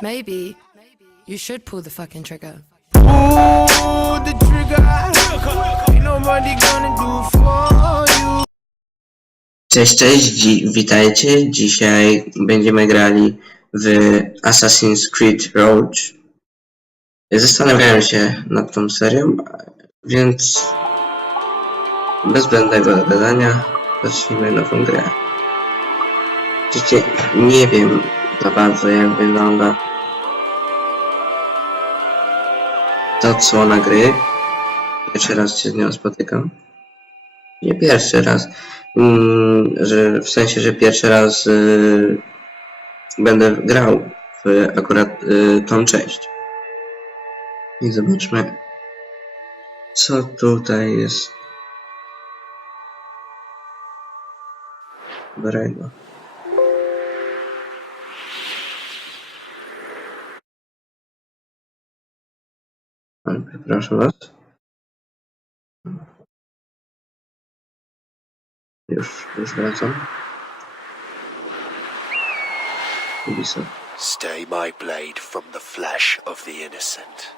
Maybe you should pull the fucking trigger. Pull the trigger. Ain't nobody gonna do for you. Cześć, witajcie. Dzisiaj będziemy grali w Assassin's Creed Rogue. Zastanawiałem się nad tą serią, więc bez zbędnego gadania zacznijmy nową grę. Oczywiście nie wiem za bardzo, jak wygląda ta odsłona gry. Pierwszy raz się z nią spotykam. Nie pierwszy raz, że w sensie, że pierwszy raz będę grał w akurat tą część. I zobaczmy, co tutaj jest dobrego. Przepraszam was. Już wracam. Stay my blade from the flesh of the innocent.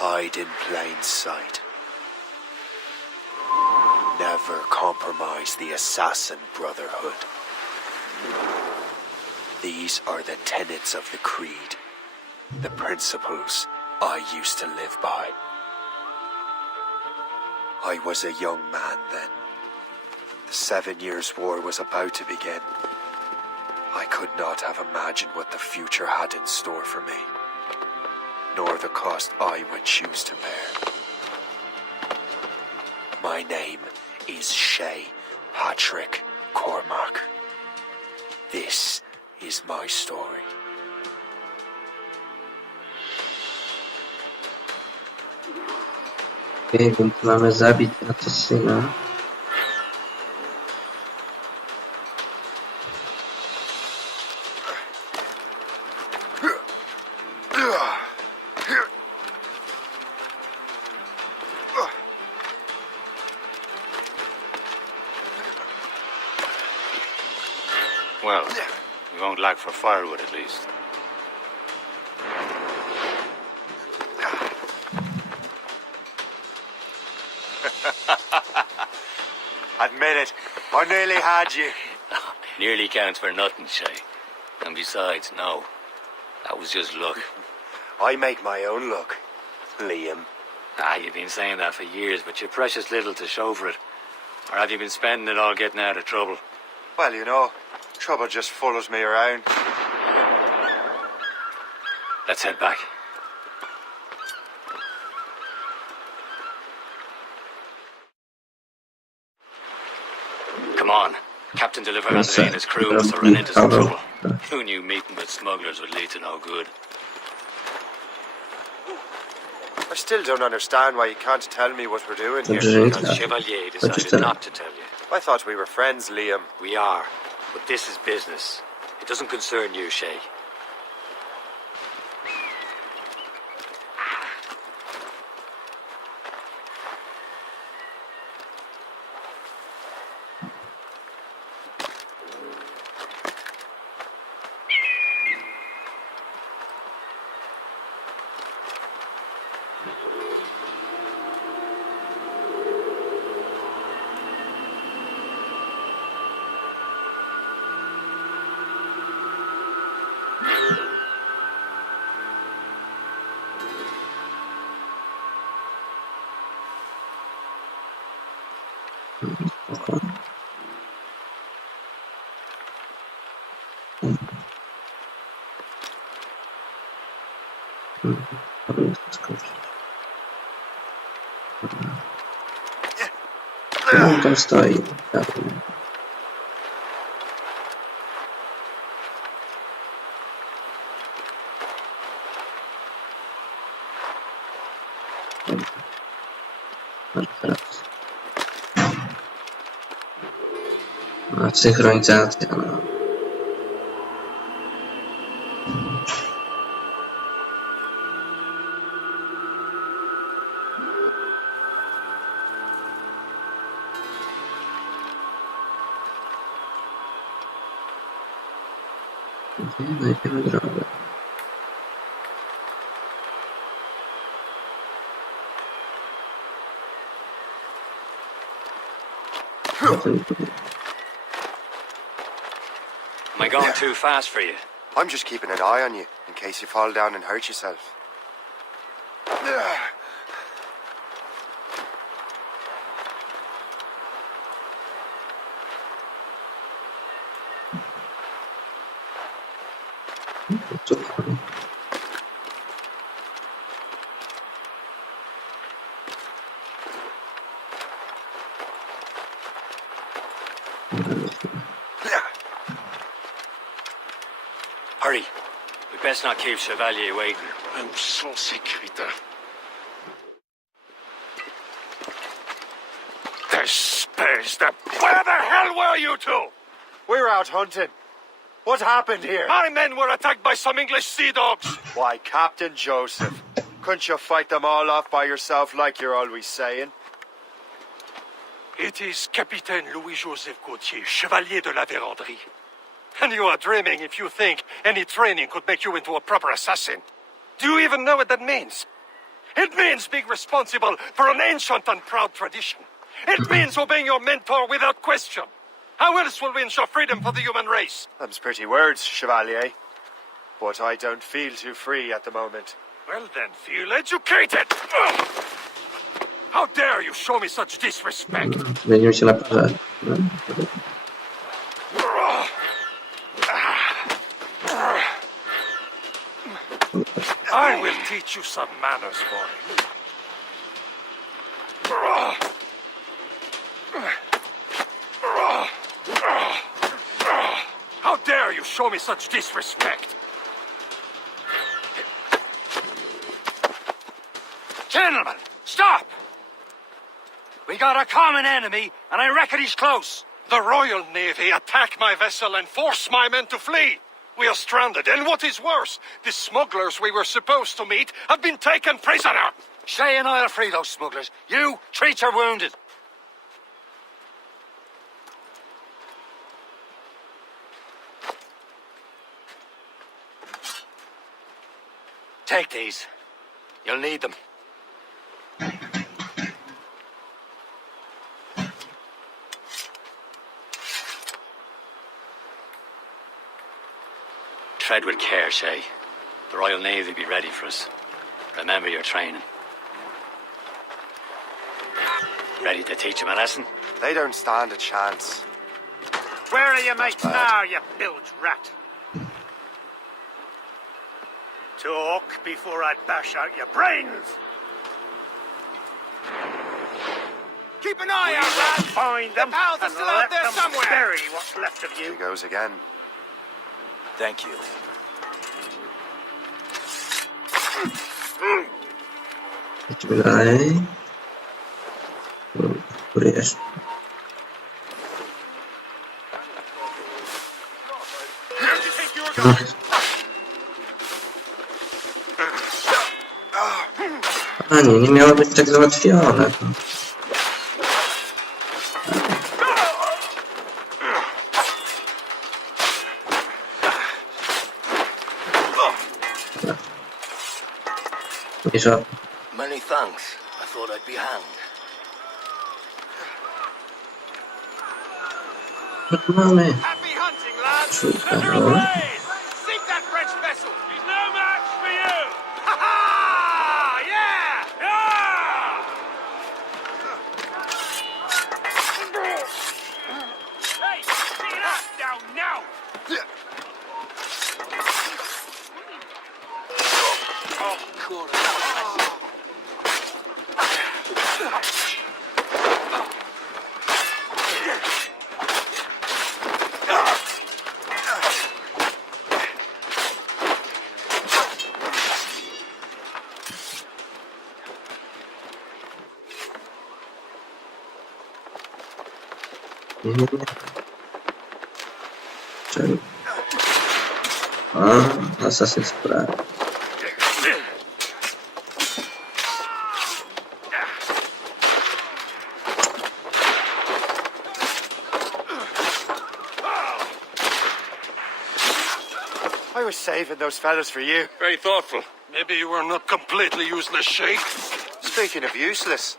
Hide in plain sight. Never compromise the assassin brotherhood. These are the tenets of the creed, the principles I used to live by. I was a young man then. The 7 Years' War was about to begin. I could not have imagined what the future had in store for me, nor the cost I would choose to bear. My name is Shaya Patrick Cormac. This is my story. Okej, więc mamy zabić asesyna. Well, we won't lack for firewood at least. Admit it, I nearly had you. Nearly counts for nothing, Shay. And besides, no. That was just luck. I make my own luck, Liam. You've been saying that for years, but you're precious little to show for it. Or have you been spending it all getting out of trouble? Well, you know, trouble just follows me around. Let's head back. Come on. Captain Adéwale and his crew must have run into some trouble. Who knew meeting with smugglers would lead to no good? I still don't understand why you can't tell me what we're doing here. Because Chevalier decided not to tell you. I thought we were friends, Liam. We are, but this is business. It doesn't concern you, Shay. No, tam stoi. Synchronizacja, no. Znajdziemy drogę. Am I going too fast for you? I'm just keeping an eye on you in case you fall down and hurt yourself. Hurry. We best not keep Chevalier waiting. Où sont ces crétins? Espèce de... Where the hell were you two? We were out hunting. What happened here? My men were attacked by some English sea dogs. Why, Captain Joseph, couldn't you fight them all off by yourself like you're always saying? It is Capitaine Louis-Joseph Gauthier, Chevalier de la Vérendrye. And you are dreaming if you think any training could make you into a proper assassin. Do you even know what that means? It means being responsible for an ancient and proud tradition. It means obeying your mentor without question. How else will we ensure freedom for the human race? Them's pretty words, Chevalier. But I don't feel too free at the moment. Well then, feel educated! Ugh! How dare you show me such disrespect? Zmienimy się na parze. No. I will teach you some manners, boy. How dare you show me such disrespect? Gentlemen, stop! We got a common enemy, and I reckon he's close. The Royal Navy attack my vessel and force my men to flee. We are stranded, and what is worse, the smugglers we were supposed to meet have been taken prisoner. Shaya and I'll free those smugglers. You treat your wounded. Take these. You'll need them. Tread with care, Shay. The Royal Navy will be ready for us. Remember your training. Ready to teach them a lesson? They don't stand a chance. Where are your mates now, you bilge rat? Talk before I bash out your brains. Keep an eye out, lad. Find them pals are and still out let there them somewhere. bury what's left of He you. goes again. Thank you. Idźmy dalej. Który jest? Panie, nie miało być tak załatwione. Mniejsza. Many thanks. I thought I'd be hanged. Mamy. Happy hunting, lads. Super, Let her no. ablaze. Sink that French vessel. She's no match for you. Ha ha! Yeah! Yeah! Hey, pick it up down now. Oh, cool. Nie, nie, nie. Czemu? A, Assassin's Creed. I was saving those fellas for you. Very thoughtful. Maybe you were not completely useless, Shay. Speaking of useless,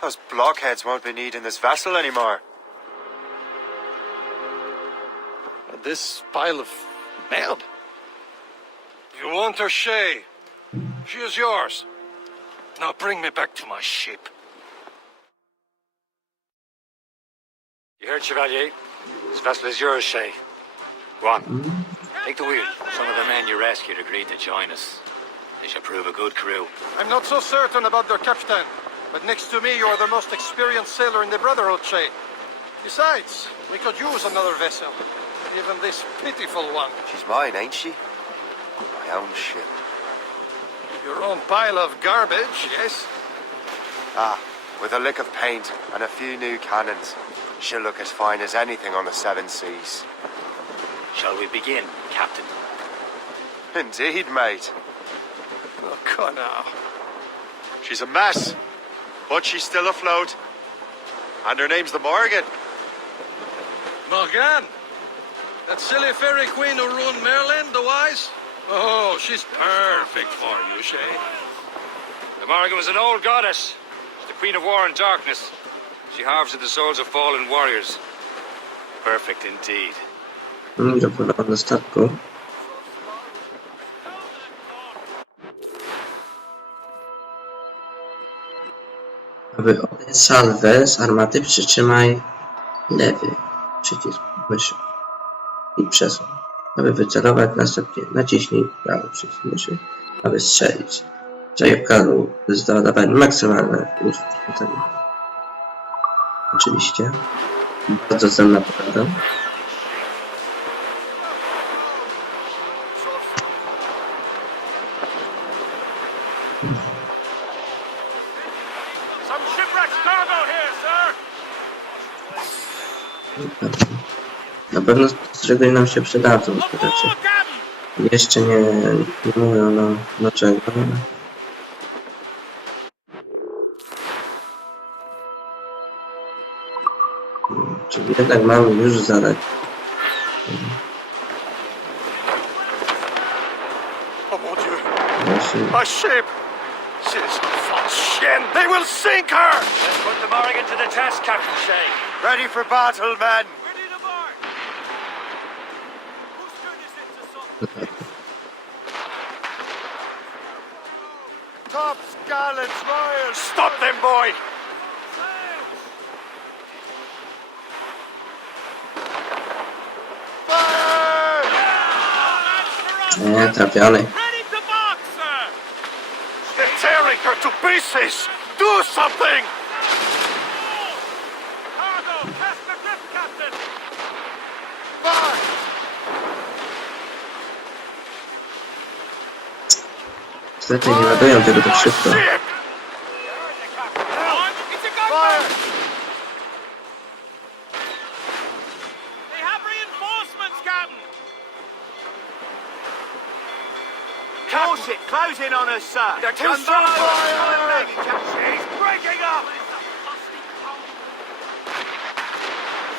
those blockheads won't be needing this vessel anymore. this pile of merde? You want her, Shay? She is yours. Now bring me back to my ship. You heard, Chevalier? This vessel is yours, Shay. Go on. Take the wheel. Some of the men you rescued agreed to join us. They shall prove a good crew. I'm not so certain about their captain, but next to me you are the most experienced sailor in the Brotherhood, Shay. Besides, we could use another vessel. Even this pitiful one. She's mine, ain't she? My own ship. Your own pile of garbage, yes? Ah, with a lick of paint and a few new cannons, she'll look as fine as anything on the seven seas. Shall we begin, Captain? Indeed, mate. Oh, come now. She's a mess, but she's still afloat. And her name's the Morgan. Morgan? That silly fairy queen who ruined Merlin, the wise? Oh, she's perfect for you, Shay. The Morgan was an old goddess. She's the queen of war and darkness. She harvested the souls of fallen warriors. Perfect indeed. Dopłynął do statku. Aby oddać salwę z armaty, przytrzymaj lewy przycisk myszy i przesuń. Aby wycelować, następnie naciśnij prawy przycisk myszy, aby strzelić. Shaya zadawać maksymalne uświecenie. Oczywiście. Bardzo cenna porada. Some shipwrecked cargo here, sir! Na pewno spostrzegli nam się przydadzą te rzeczy. Jeszcze nie mówią nam dlaczego. Czyli jednak mamy już zadać. Oh, mon Dieu. Właśnie. My ship! She's von Shen! They will sink her! Let's put the Morgan to the test, Captain Shay. Ready for battle, men! Ready to board! Whose turn is it to sort? Top gallants, royals! Stop them, boy! Nie, trafiony. Ready to box, sir! They're tearing her to pieces! Do something! Cargo, cast the grip, Captain! Fire! Niestety nie ładują tego tak szybko. Ship! On, it's a gunboat! They have reinforcements, Captain! Close it! Closing on us, sir! They're too strong for us! She's breaking up!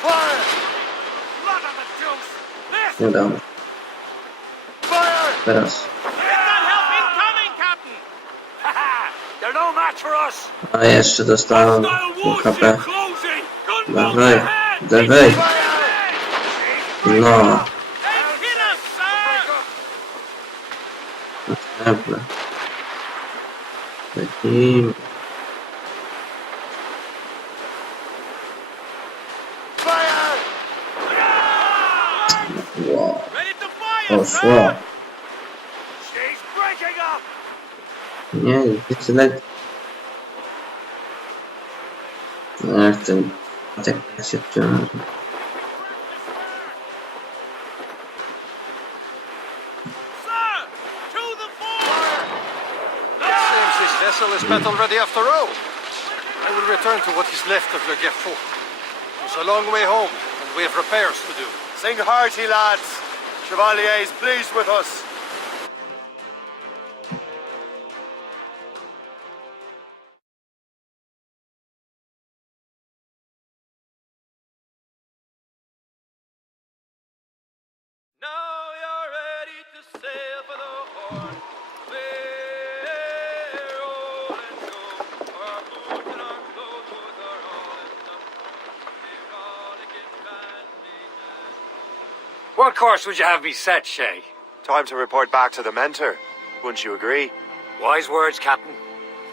Fire! Blood on the juice! This! Nie udało. Fire! Teraz. Get that help incoming, Captain! They're no match for us. A jeszcze dostałem Hostile pół HP. warship closing! Gunboat Dawaj, ahead! dawaj. No, They hit us, sir! następne. Lecimy. Fire! Wow, Ready to fire, poszło. sir! She's breaking up! Nie, wiecie, leci. No jak ten... Tak się wciąż. Sir! To the fore! It seems this vessel is battle ready after all. I will return to what is left of Le Guerfou. It's a long way home, and we have repairs to do. Sing hearty, lads! Chevalier is pleased with us. Now you're ready to sail for the Horn. We're rolling go. Our boots and our clothes are all enough. We're rolling in grandly. What course would you have me set, Shay? Time to report back to the mentor. Wouldn't you agree? Wise words, Captain.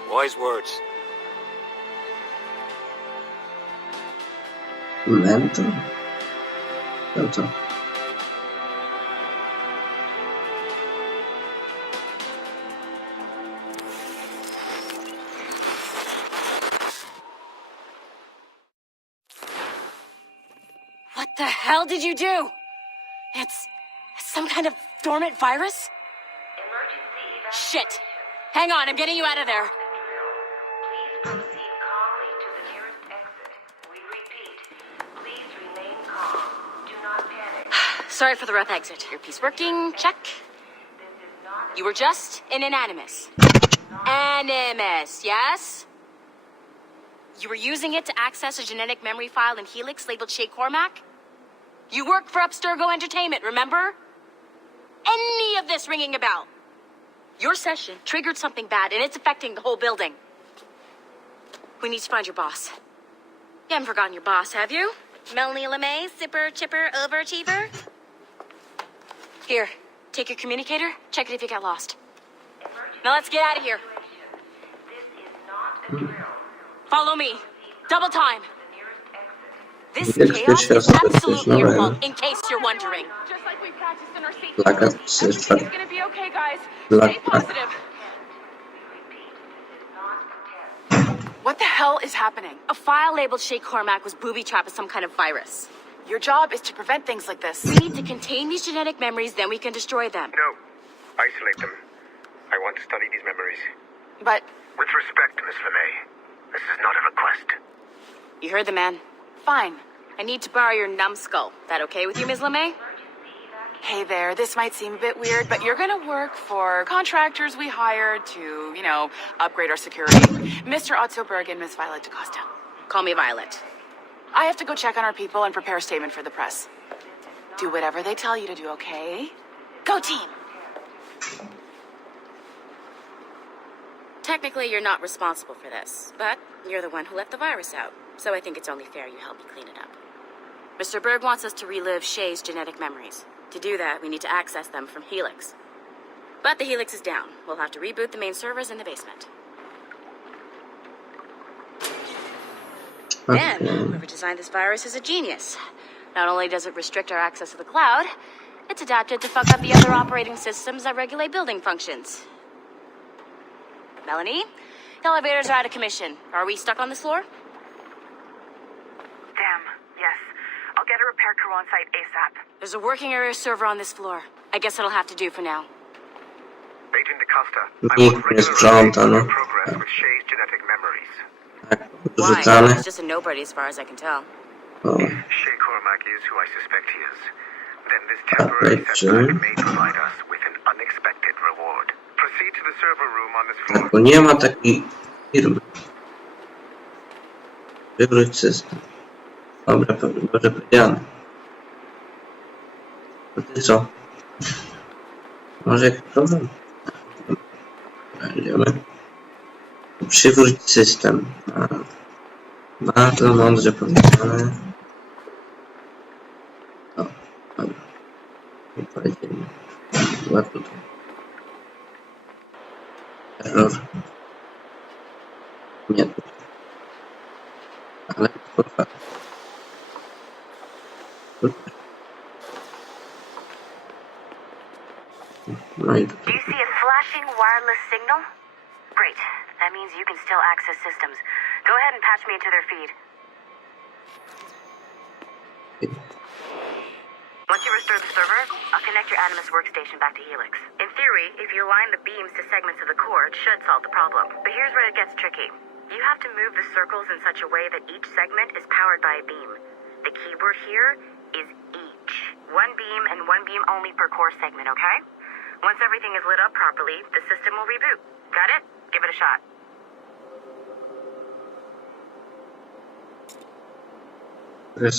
Wise words. Mentor? No co? What the hell did you do? It's some kind of dormant virus? Shit. Hang on, I'm getting you out of there. Please proceed calmly to the nearest exit. We repeat, please remain calm. Do not panic. Sorry for the rough exit. Earpiece working, check. This is not You were just in an animus. Animus, yes? You were using it to access a genetic memory file in Helix labeled Shea Cormac? You work for Abstergo Entertainment, remember? Any of this ringing a bell? Your session triggered something bad, and it's affecting the whole building. We need to find your boss. You haven't forgotten your boss, have you? Melanie LeMay, zipper, chipper, overachiever? Here, take your communicator, check it if you get lost. Now let's get out of here. This is not a drill. Follow me. Double time. The nearest exit. This chaos is absolutely your fault, in case you're wondering. Just like we practiced in our safety Plaka drills. cyfra. Everything's gonna be okay, guys. Stay Plaka. positive. What the hell is happening? A file labeled Shea Cormac was booby-trapped with some kind of virus. Your job is to prevent things like this. We need to contain these genetic memories, then we can destroy them. No. Isolate them. I want to study these memories. But With respect, Miss LeMay, this is not a request. You heard the man. fine. I need to borrow your numbskull. That okay with you, Ms. LeMay? Hey there, this might seem a bit weird, but you're gonna work for contractors we hired to, upgrade our security. Mr. Otto Berg and Miss Violet DaCosta. Call me Violet. I have to go check on our people and prepare a statement for the press. Do whatever they tell you to do, okay? Go team! Technically, you're not responsible for this, but you're the one who let the virus out, so I think it's only fair you help me clean it up. Mr. Berg wants us to relive Shay's genetic memories. To do that, we need to access them from Helix. But the Helix is down. We'll have to reboot the main servers in the basement. Then, whoever designed this virus is a genius. Not only does it restrict our access to the cloud, it's adapted to fuck up the other operating systems that regulate building functions. Melanie, the elevators are out of commission. Are we stuck on this floor? Damn, yes. I'll get a repair crew on site ASAP. There's a working area server on this floor. I guess that'll have to do for now. Agent DaCosta, I Nikt want nie regular sprząta, no. progress with Shay's genetic memories. Tak, Why? rzucane. It's just a nobody as far as I can tell. O, Shay Cormac is who I suspect he is. Then this temporary Right, setback may provide us with an unexpected reward. Proceed to the server room on this floor. bo nie ma takiej firmy. Wywróć system. Dobra, dobrze powiedziane. To ty co? Może jakiś problem? Idziemy. Przywróć system. Bardzo mądrze powiedziane. O, dobra. Nie powiedzieli. Była tutaj. Error. Nie tutaj. Ale kurwa. Tutaj. No i Do tutaj. you see a flashing wireless signal? Great. That means you can still access systems. Go ahead and patch me into their feed. Once you restore the server, I'll connect your Animus workstation back to Helix. In theory, if you align the beams to segments of the core, it should solve the problem. But here's where it gets tricky. You have to move the circles in such a way that each segment is powered by a beam. The keyword here is each. One beam and one beam only per core segment, okay? Once everything is lit up properly, the system will reboot. Got it? Give it a shot.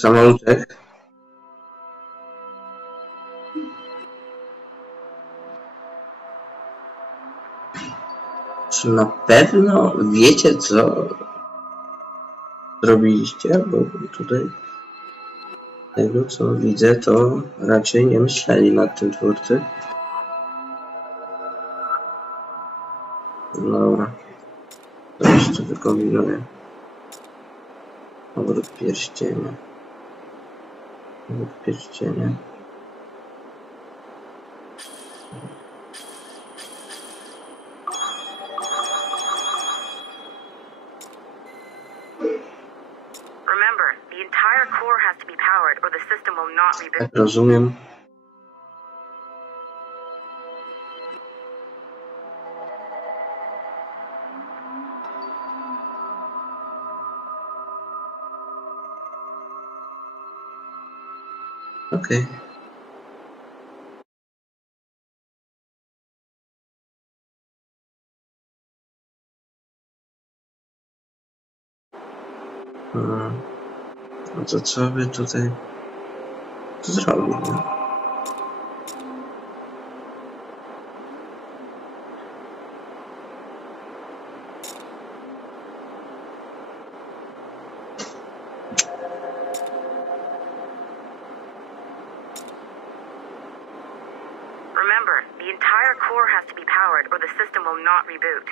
Samouczek. Czy na pewno wiecie, co zrobiliście? Bo tutaj tego co widzę, to raczej nie myśleli nad tym twórcy. Dobra. To jeszcze wykombinuję. Obrót pierścienia. Obrót pierścienia. Remember, the entire core has to be powered or the system will not reboot. Tak rozumiem. Okej. No to co by tutaj zrobić? No? Remember, the entire core has to be powered or the system will not reboot.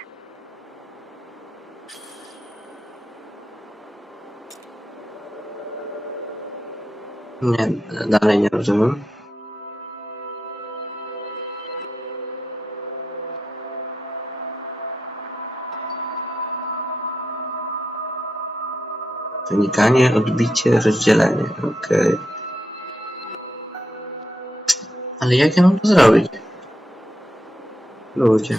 Nie, dalej nie rozumiem. Wynikanie, odbicie, rozdzielenie. Okej. Ale jak ja mam to zrobić? Ludzie.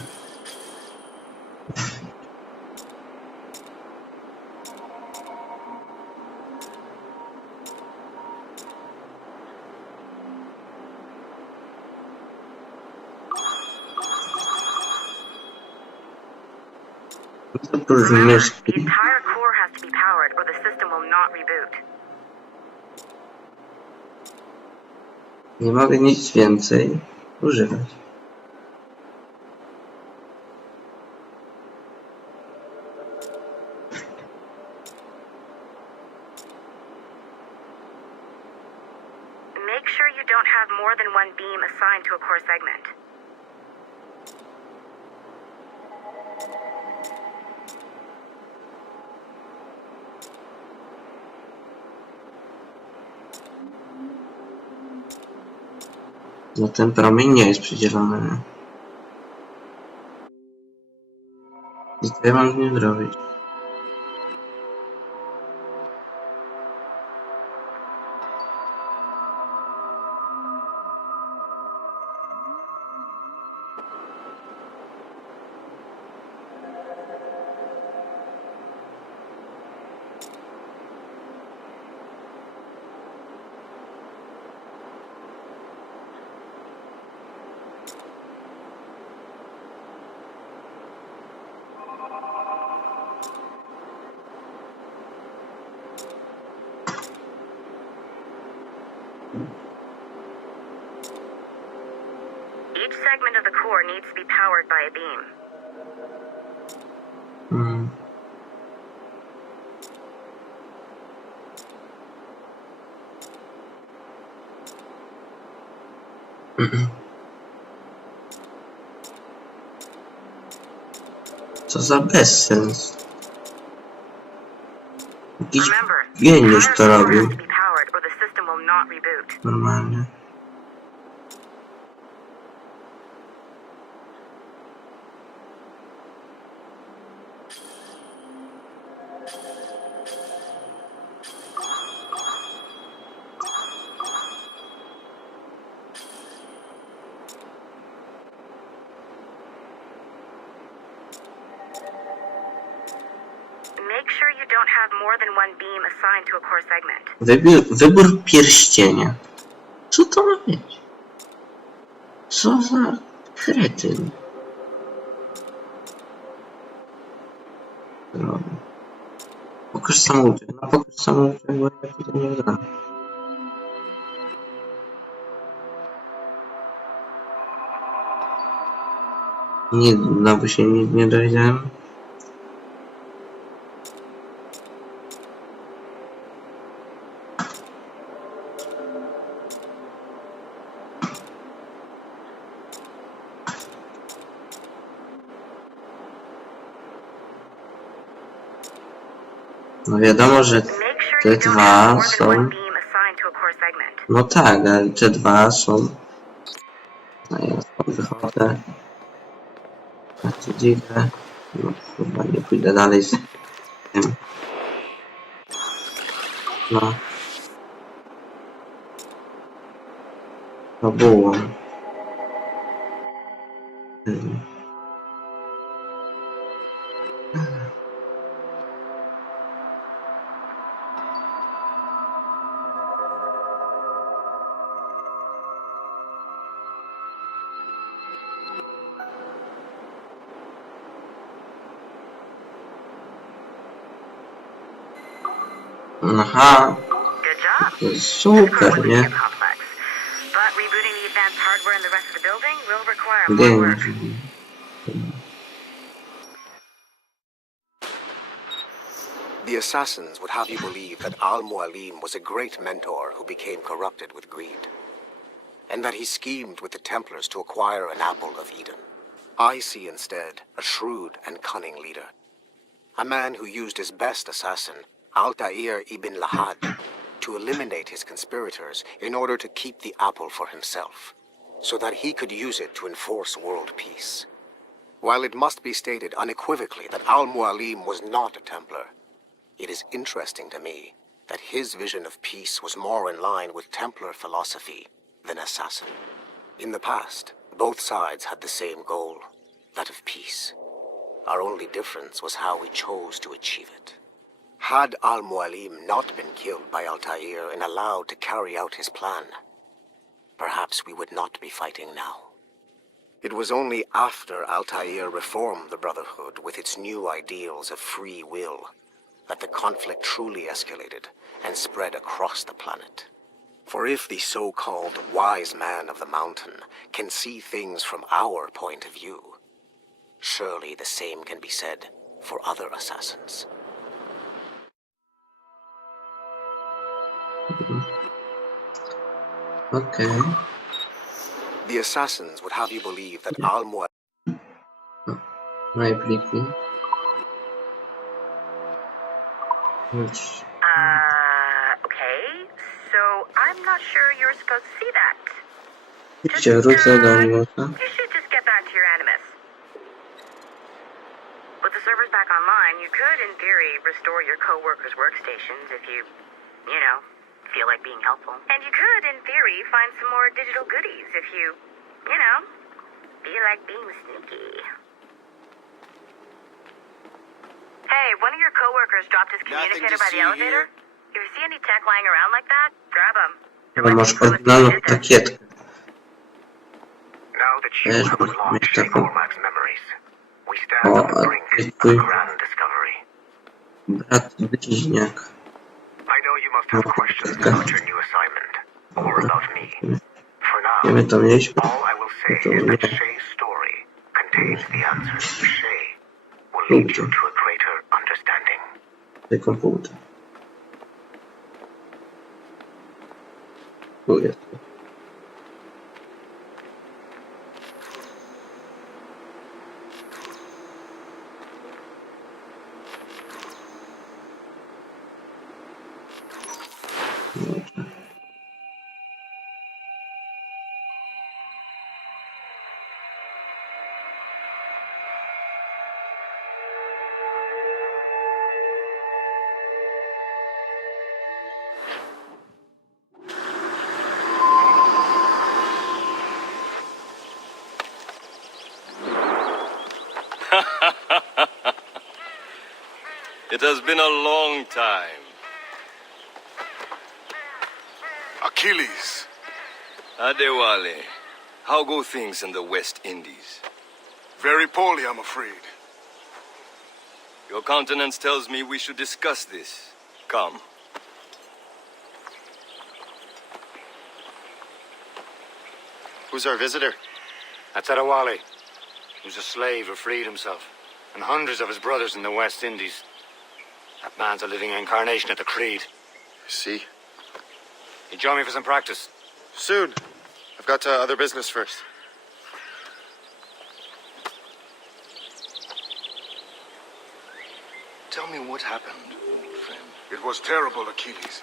Oprócz Remember, the myszki entire core has to be powered or the system will not reboot. nie mogę nic więcej używać. Make sure you don't have more than one beam assigned to a core segment. No ten promień nie jest przydzielony. Nie? I co ja mam z nim zrobić? Each segment of the core needs to be powered by a beam. Co za bezsens. Jakiś Remember, the geniusz entire to core robił. has to be powered or the system will not reboot. Normalnie. Make sure you don't have more than one beam assigned to a core segment. Wybór pierścienia. Co to ma być? Co za kretyn. Robi. Pokaż samouczek. No pokaż samouczek, bo ja tutaj nie gram. Nie, no bo się nie dowiedziałem. No wiadomo, że Make sure te you don't dwa have more than są... one beam assigned to a core segment. No tak, ale te dwa są... No ja stąd wychodzę. Ja tu dziwne. No chyba nie pójdę dalej z tym. No. Fabułą. Aha, Good job. to jest This super, core wasn't nie? too complex. But rebooting the advanced hardware in the rest of the building will require more work. Wiem. The assassins would have you believe that Al-Mualim was a great mentor who became corrupted with greed, and that he schemed with the Templars to acquire an apple of Eden. I see instead a shrewd and cunning leader, a man who used his best assassin, Altair ibn Lahad, to eliminate his conspirators in order to keep the apple for himself, so that he could use it to enforce world peace. While it must be stated unequivocally that Al-Mualim was not a Templar, it is interesting to me that his vision of peace was more in line with Templar philosophy than assassin. In the past, both sides had the same goal, that of peace. Our only difference was how we chose to achieve it. Had Al-Mualim not been killed by Altair and allowed to carry out his plan, perhaps we would not be fighting now. It was only after Altair reformed the Brotherhood with its new ideals of free will that the conflict truly escalated and spread across the planet. For if the so-called wise man of the mountain can see things from our point of view, surely the same can be said for other assassins. Okay. The assassins would have you believe that Al-Mualim... Moje pliki. Which... Okay. So I'm not sure you're supposed to see that. Oczywiście wrócę do animusa. You should just get back to your animus. With the servers back online, you could, in theory, restore your co-workers' workstations if you feel like being helpful. And you could, in theory, find some more digital goodies if you feel like being sneaky. Hey, one of your co-workers dropped his communicator by the elevator. If you see any tech lying around like that, grab them. Chyba masz oryginalną takietkę. Now that you Też have możesz unlocked mieć Shay taką. Cormac's memories, we stand O, on the a brink to jest of twój a grand discovery. brat bliźniak. I know you must have questions about your new assignment, or about me. For Nie now, my to mieliśmy. all I will say To is nie. that Shay's story contains the answers. Shay will lead you to a greater understanding. Ty komputer. Tu jest. Dobrze. It has been a long time. Achilles. Adéwale, how go things in the West Indies? Very poorly, I'm afraid. Your countenance tells me we should discuss this. Come. Who's our visitor? That's Adéwale. He was a slave who freed himself, and hundreds of his brothers in the West Indies. That man's a living incarnation of the Creed. See? You join me for some practice? Soon. I've got other business first. Tell me what happened. friend? It was terrible, Achilles.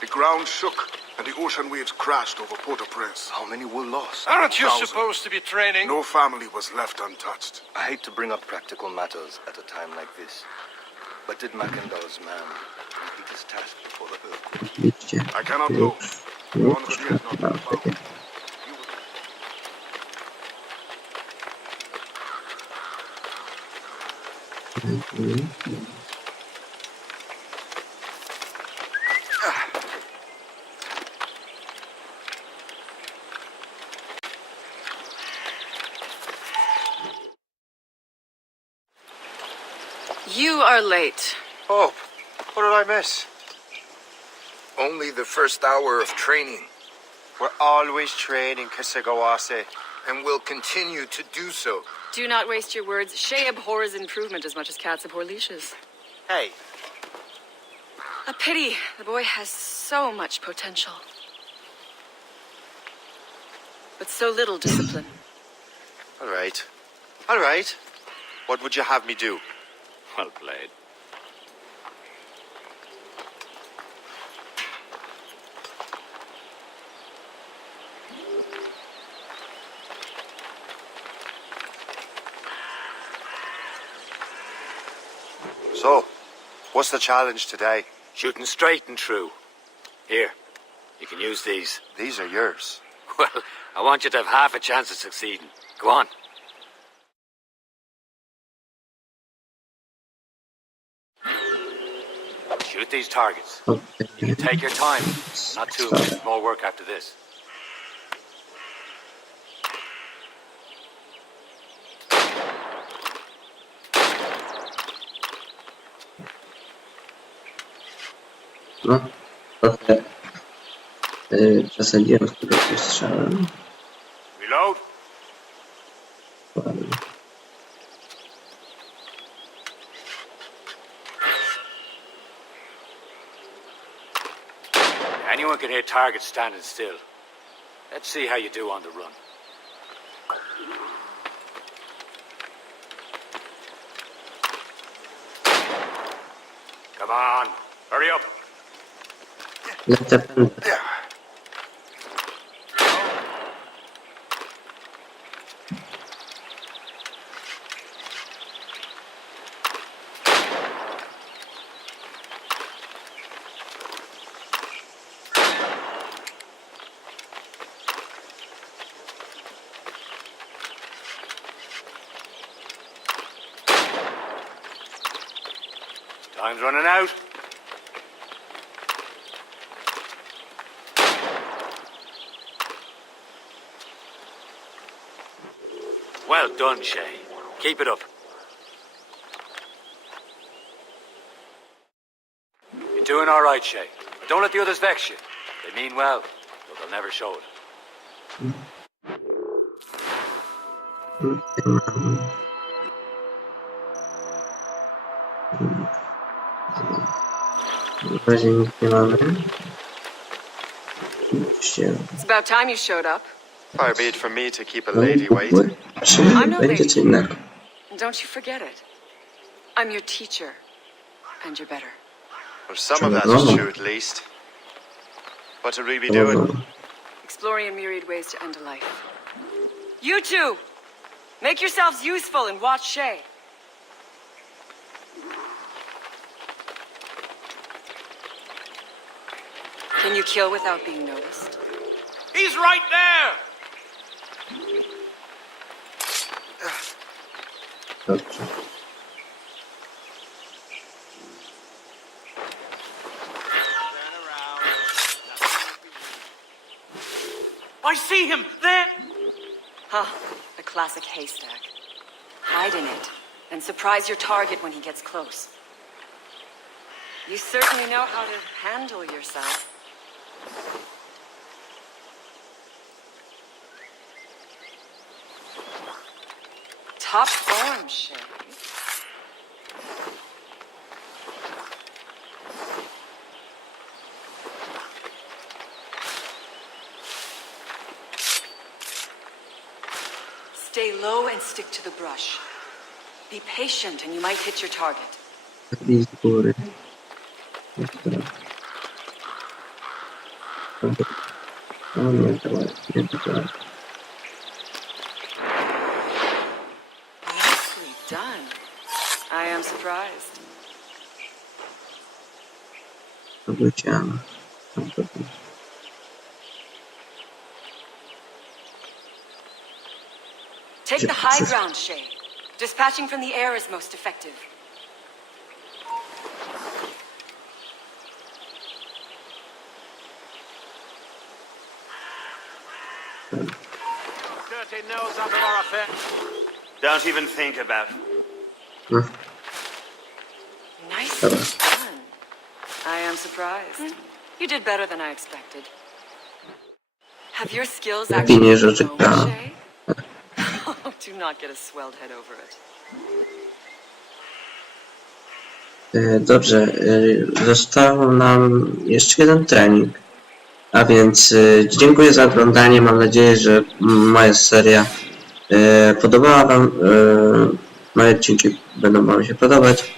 The ground shook, and the ocean waves crashed over Port-au-Prince. How many were lost? Aren't you 1,000. supposed to be training? No family was left untouched. I hate to bring up practical matters at a time like this. But did Mackendall's man complete his task before the earthquake? Oczywiście. I cannot know. One could yet not be found. You are late. Oh, what did I miss? Only the first hour of training. We're always training, Kasagawase. And will continue to do so. Do not waste your words. Shaya abhors improvement as much as cats abhor leashes. Hey, A pity. The boy has so much potential. But so little discipline. all right. All right. What would you have me do? Well played. So, what's the challenge today? Shooting straight and true. Here, you can use these. These are yours. Well, I want you to have half a chance of succeeding. Go on. Shoot these targets. You can take your time. Not too much more work after this. No, trochę przesadziłem z tego strzałem. Reload. Ładnie. Anyone can hit targets standing still. Let's see how you do on the run. Come on, hurry up. Lecę pędzę. Time's running out. Well done, Shay. Keep it up. You're doing all right, Shay. Don't let the others vex you. They mean well, but they'll never show it. W razie nic nie mamy. Oczywiście. It's about time you showed up. Far be it from me to keep a lady waiting. Czy będzie co innego? And don't you forget it. I'm your teacher. And you're better. Well, some of that is true at least. What would we be doing? Exploring a myriad ways to end a life. You two! Make yourselves useful and watch Shay. Can you kill without being noticed? He's right there! Dobrze. I see him! There! Huh, the classic haystack. Hide in it, and surprise your target when he gets close. You certainly know how to handle yourself. Top form, Shay. Stay low and stick to the brush. Be patient and you might hit your target. Lepiej z góry. O nie, to nie to. Nicely done. I am surprised. Powiedziałem. Take the high ground, Shaya. Dispatching from the air is most effective. Dirty nose under our affair. Don't even think about it. Nicely done. I am surprised. You did better than I expected. Have your skills actually grown, Shaya? Do not get a swelled head over it. Dobrze, został nam jeszcze jeden trening. A więc dziękuję za oglądanie. Mam nadzieję, że moja seria podobała wam. Moje odcinki będą wam się podobać.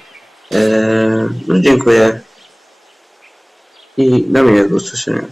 No, dziękuję i do miłego usłyszenia.